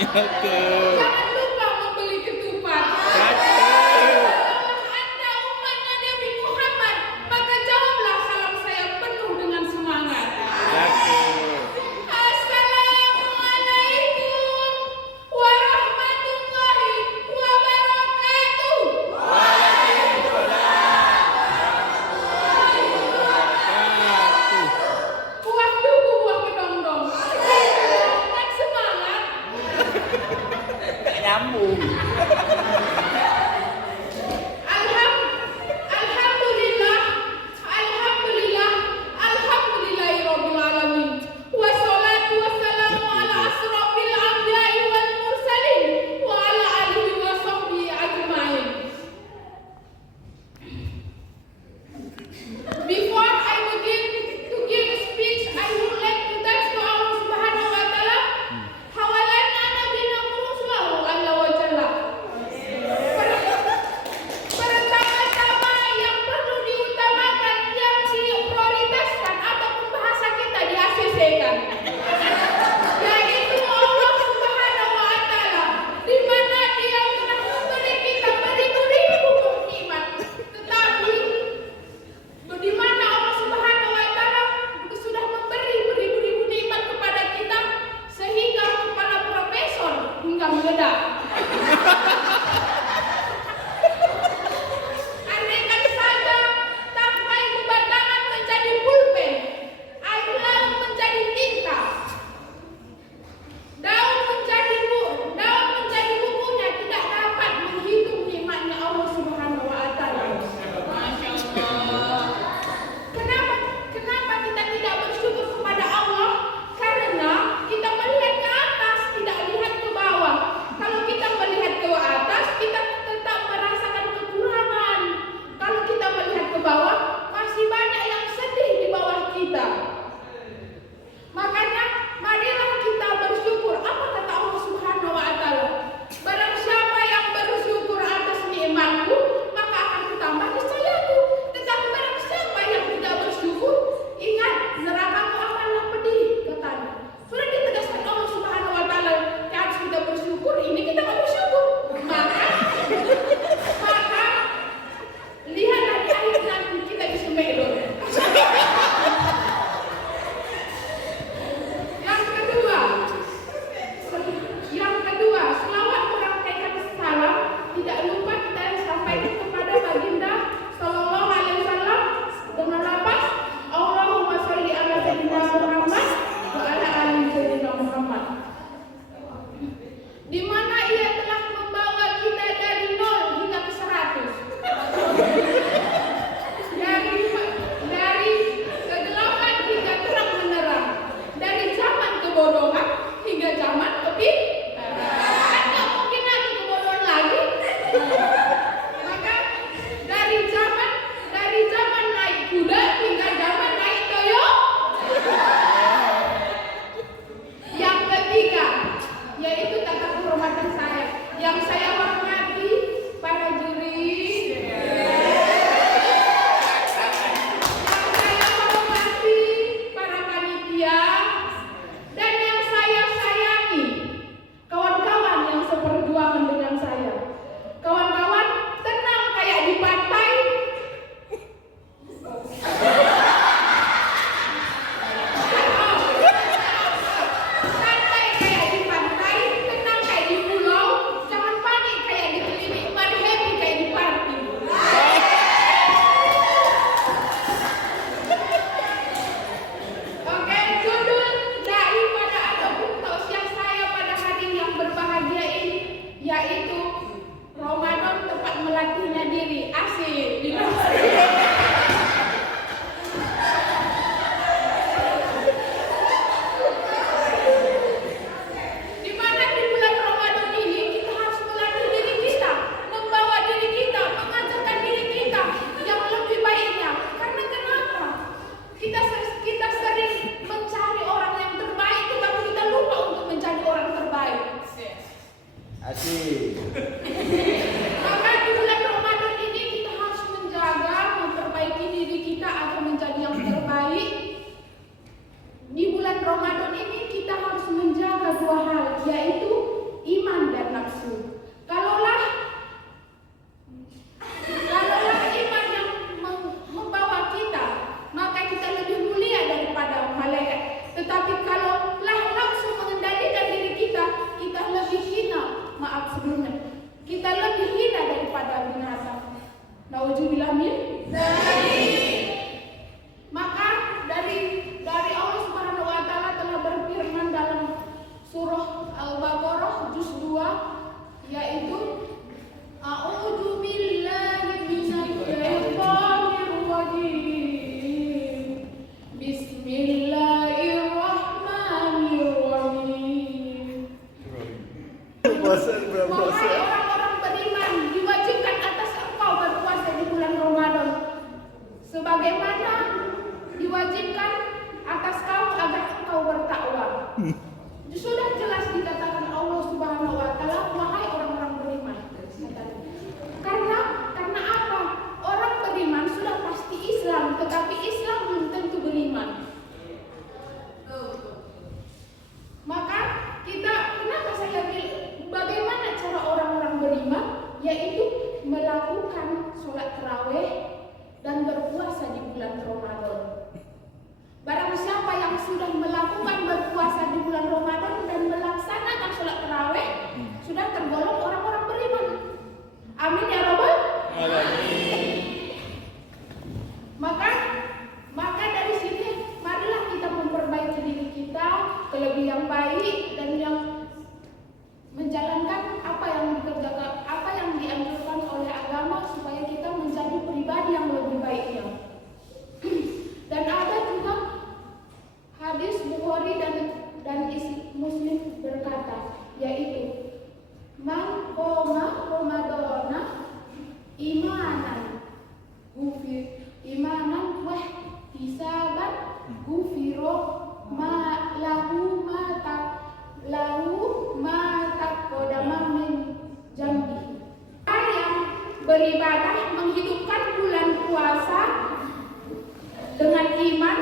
Oke. Jangan lupa membeli ketupat. Cakep. Anda umatnya Nabi Muhammad, maka jawablah salam saya penuh dengan semangat. Cakep. Assalamualaikum warahmatullahi wabarakatuh. Buah duku, buah kedondong. Kan semangat. Gak nyambung. Alhamdulillah, alhamdulillah, alhamdulillahirabbil alamin. Wassalatu wassalamu ala asrofil anbiya'i wal mursalin wa ala alihi wa sahbihi ajma'in. Before I begin to give a speech, I would like to thank to Allah Subhanahu wa taala. Hawalan Nabi sallallahu alaihi wasallam. Pertama-tama yang perlu diutamakan, yang diprioritaskan ataupun bahasa kita di-ACC-kan, yaitu Allah Subhanahu wa taala, di mana Dia telah memberi kita beribu-ribu nikmat. Tetapi di mana Allah Subhanahu wa taala sudah memberi beribu-ribu nikmat kepada kita sehingga kepala profesor hingga meledak. Andaikan saja tangkai kebatangan menjadi pulpen, air laut menjadi tinta, daun menjadi bukunya, tidak dapat menghitung nikmatnya Allah Subhanahu wa taala. Masya Allah. Kenapa kita tidak bersyukur kepada Allah? Karena kita melihat ke atas, tidak lihat ke bawah. Kalau kita melihat ke atas, Nauzubillah min Maka dari Allah Subhanahu wa taala telah berfirman dalam surah Al-Baqarah juz 2 yaitu A'udzu billahi minasyaitonir rajim. Bismillahirrahmanirrahim. Wahai orang-orang beriman, diwajibkan atas engkau berpuasa di bulan Ramadan sebagaimana diwajibkan atas kamu agar engkau bertakwa. Sudah jelas dikatakan Allah Subhanahu wa taala, wahai orang-orang beriman. Karena apa? Orang beriman sudah pasti Islam, tetapi Islam belum tentu beriman. Maka kenapa saya bilang bagaimana cara orang-orang beriman? Yaitu melakukan sholat tarawih dan berpuasa di bulan Ramadan. Barang siapa yang sudah melakukan berpuasa di bulan Ramadan dan melaksanakan sholat tarawih sudah tergolong orang-orang beriman. Amin ya Rabbal Alamin. Maka dari sini marilah kita memperbaiki diri kita ke lebih yang baik dan yang menjalankan apa yang dikerjakan, apa yang dianjurkan oleh agama supaya kita menjadi pribadi yang lebih baiknya. Dan ada juga hadis Bukhari dan Muslim berkata, yaitu man qoma Ramadana imanan wah hisaban gufiro lahu ma taqaddama min jambi. Yang beribadah menghidupkan bulan puasa dengan iman